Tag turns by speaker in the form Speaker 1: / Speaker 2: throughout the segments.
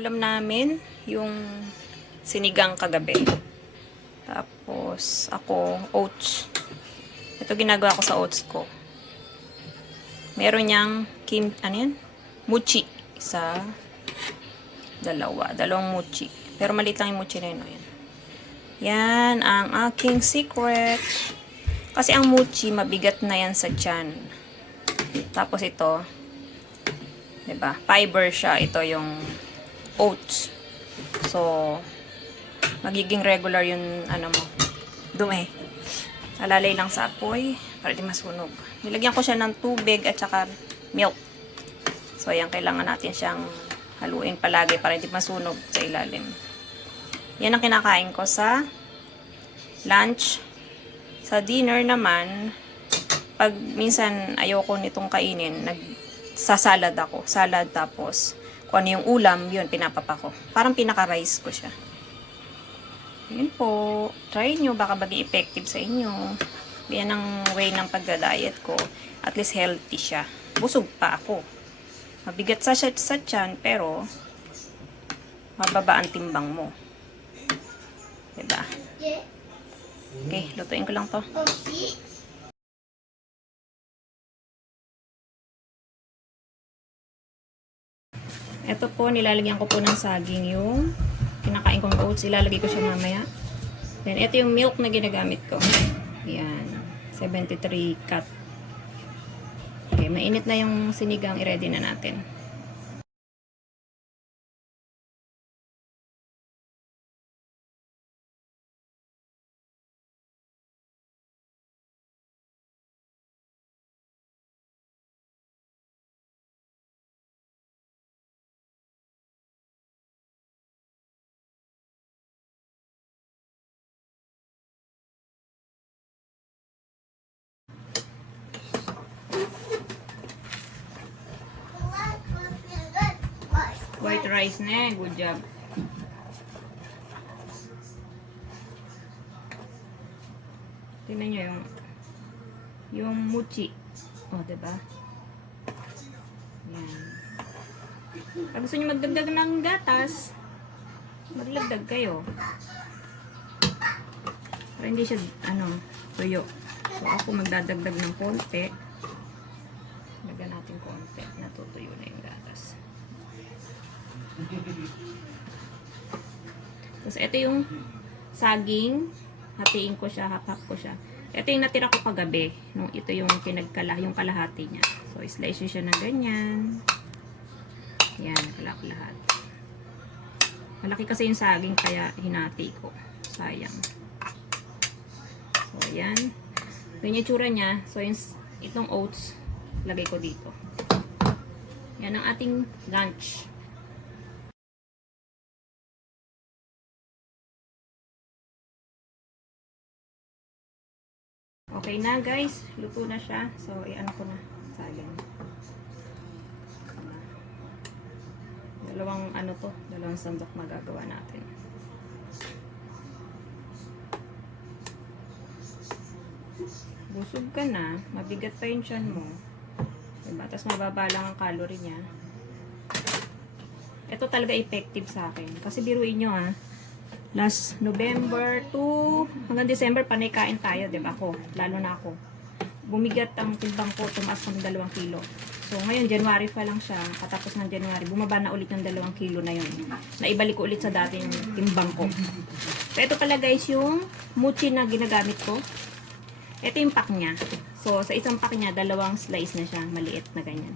Speaker 1: ulam namin yung sinigang kagabi. Tapos, ako, oats. Ito ginagawa ko sa oats ko. Meron niyang kim, ano yan? Muchi. Isa, dalawa. Dalawang muchi. Pero maliit lang yung muchi na yun. oh, Yan. Yan ang aking secret. Kasi ang muchi, mabigat na yan sa tiyan. Tapos ito, 'di ba? Fiber siya. Ito yung oats. So, magiging regular yung ano mo. Dumi. Alalay lang sa apoy para di masunog. Nilagyan ko siya ng tubig at saka milk. So, yan kailangan natin siyang haluin palagi para hindi masunog sa ilalim. Yan ang kinakain ko sa lunch. Sa dinner naman, pag minsan ayoko nitong kainin, nagsasalad ako. Salad tapos kung ano yung ulam, yun, pinapapa ko. Parang pinaka-rice ko siya. Yun po. Try nyo, baka maging effective sa inyo. Yan ang way ng pagda-diet ko. At least healthy siya. Busog pa ako. Mabigat sa, sa tiyan, pero mababa ang timbang mo. Diba? Okay, lutuin ko lang to. Ito po, nilalagyan ko po ng saging yung kinakain kong oats. Ilalagay ko siya mamaya. Then, ito yung milk na ginagamit ko. Yan. 73 cut. Okay, mainit na yung sinigang. I-ready na natin. White rice na. Good job. Tingnan nyo yung yung muchi. O, oh, diba? Yan. Pag gusto nyo magdagdag ng gatas, maglagdag kayo. Para hindi siya, ano, tuyo. So, ako magdadagdag ng konti. Lagyan natin konti. Natutuyo na yung gatas. Tapos, ito yung saging. Hatiin ko siya, hap-hap ko siya. Ito yung natira ko kagabi. Nung ito yung pinagkala, yung kalahati niya. So, slice siya ng ganyan. Yan, kalak-lahat. Malaki kasi yung saging, kaya hinati ko. Sayang. So, yan. Ganyan tsura niya. So, yung, itong oats, lagay ko dito. Yan ang ating lunch. Okay na guys, luto na siya. So, i-ano ko na. Sayang. Dalawang ano to, dalawang sandok magagawa natin. Busog ka na, mabigat pa yung tiyan mo. Diba? Tapos mababa lang ang calorie niya. Ito talaga effective sa akin. Kasi biruin nyo ah, last November to hanggang December panay tayo, 'di ba ko? Lalo na ako. Bumigat ang timbang ko, tumaas ng 2 kilo. So ngayon January pa lang siya, katapos ng January, bumaba na ulit ng 2 kilo na 'yon. Naibalik ko ulit sa dating timbang ko. So ito pala guys yung mochi na ginagamit ko. Ito yung pack niya. So sa isang pack niya, dalawang slice na siya, maliit na ganyan.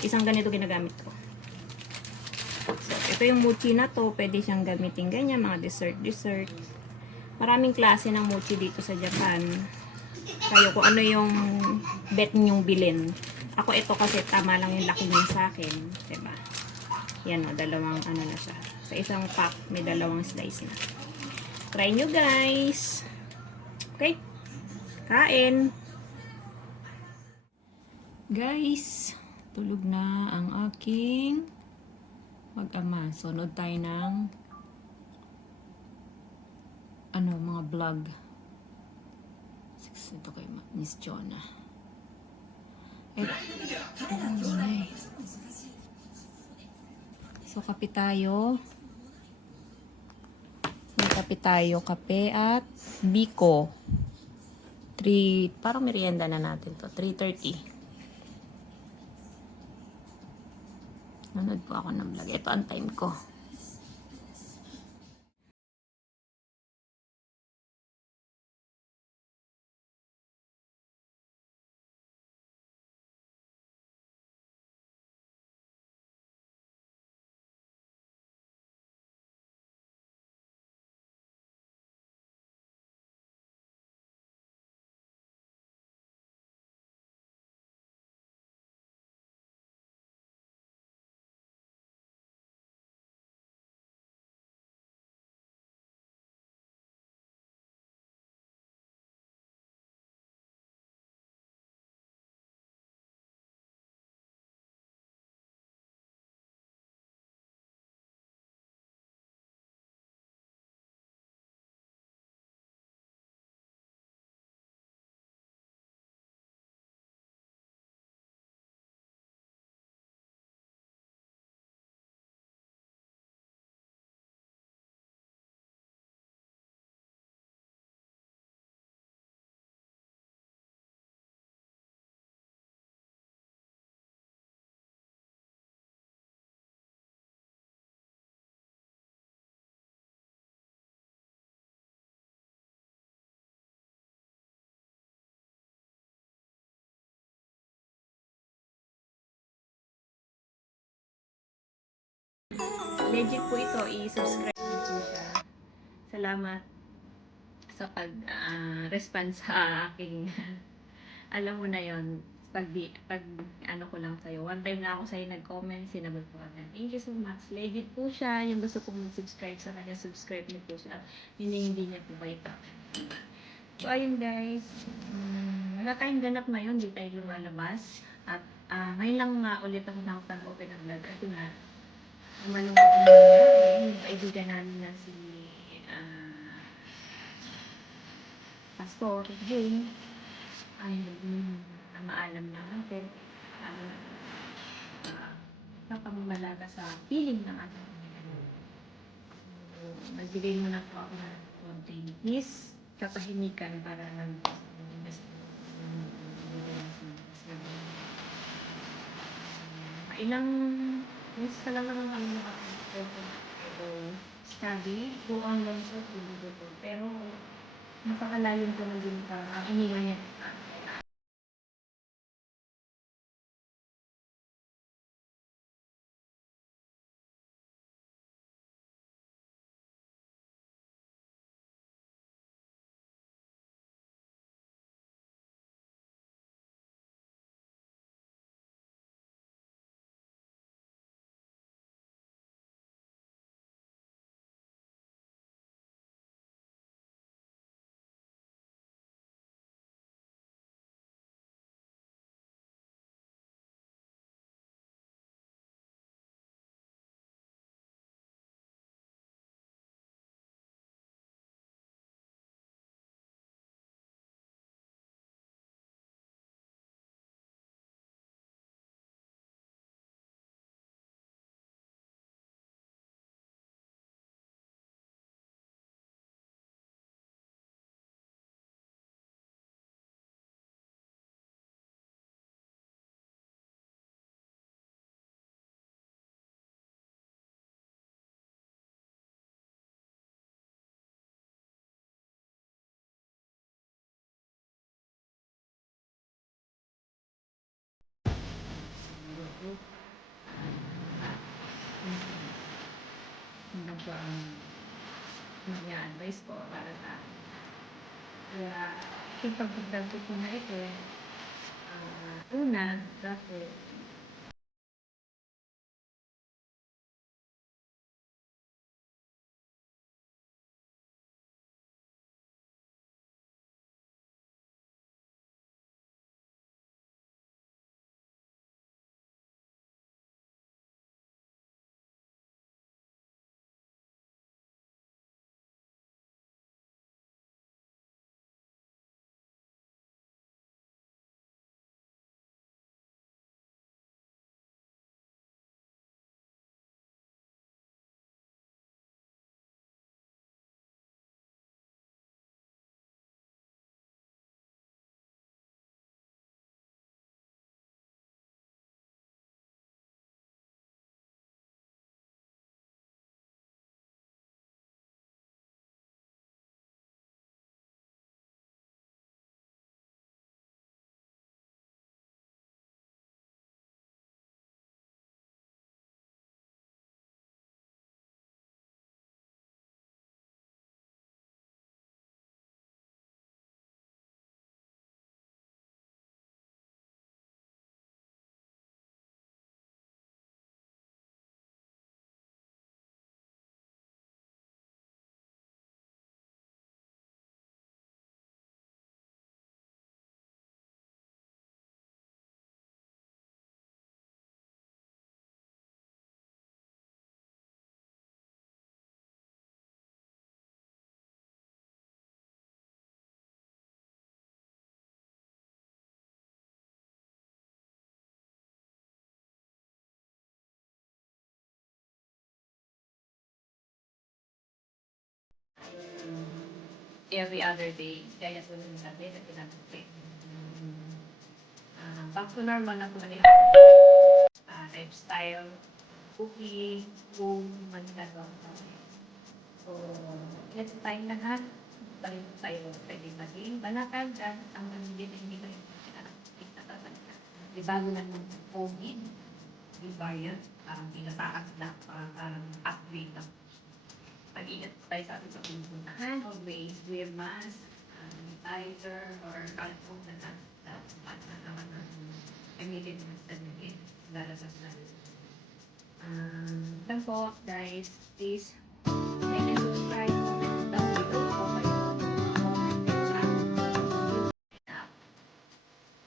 Speaker 1: Isang ganito ginagamit ko. So, ito yung mochi na to. Pwede siyang gamitin ganyan, mga dessert, dessert. Maraming klase ng mochi dito sa Japan. Kayo kung ano yung bet nyong bilin. Ako ito kasi tama lang yung laki niya sa akin. Diba? Yan o, dalawang ano na siya. Sa isang pack, may dalawang slice na. Try nyo guys. Okay? Kain. Guys, tulog na ang aking mag-ama. Sunod tayo ng ano, mga vlog. Six, ito kay Miss Jonah. Eh, oh, nice. So, kape tayo. May kape tayo. Kape at biko. 3, parang merienda na natin to. 3.30. Nanood po ako ng vlog. Ito ang time ko. Legit po ito. I-subscribe po siya. Salamat sa pag-response sa aking alam mo na yon pag, pag ano ko lang sa'yo. One time na ako sa'yo nag-comment, sinabi ko na, thank you so much. Legit po siya. Yung gusto kong subscribe sa kanya, subscribe niyo po siya. Hindi, hindi niya po ba ito. So, ayun guys. Um, wala tayong ganap ngayon. Di tayo lumalabas. At ah, ngayon lang nga ulit ako nakapag-open ng vlog. Ito na. Umalong ko na yung kaibigan namin na si ah, Pastor Jane. Ay, ang maalam na natin. Ano, uh, kapamamalaga sa feeling ng ano. So, magbigay po ako ng konting peace, katahimikan para lang ilang Yes, ka lang naman kami nakapag-ito study. Go on lang sa. Pero, napakalalim ko na din pa. Ang iniwan niya. Ba ang mga advice ko para akin? Kaya, yung pagpagdagdag ko na ito, ah, una, dati,
Speaker 2: every other day. Kaya tulad ng sabi na pinag-take. Uh, back to normal na po na yung uh, lifestyle, cooking, home, managagawa kami. So, let's tayo lahat. Tayo tayo pwede maging banakad at ang hindi hindi ko yung kita talaga. Di bago na nung COVID, yung variant, parang pinataas na, parang upgrade na. Pag-ingat tayo sa ating pagpupuntahan, always wear mask, sanitizer, or alcohol na na na at na naman na gamitin mo sa naging lalasas na. Um, yan po, guys, please, like and subscribe, comment down below kung kayo comment and chat.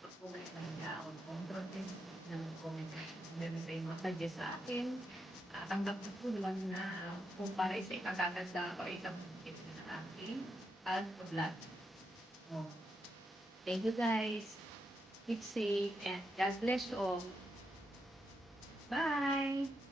Speaker 2: Pag po may kanya o content ng comment, meron sa mga sa akin, na po naman na kung para sa ikagaganda o isang bukit na aking at vlog. Oh. Thank you guys. Keep safe and God bless you all. Bye!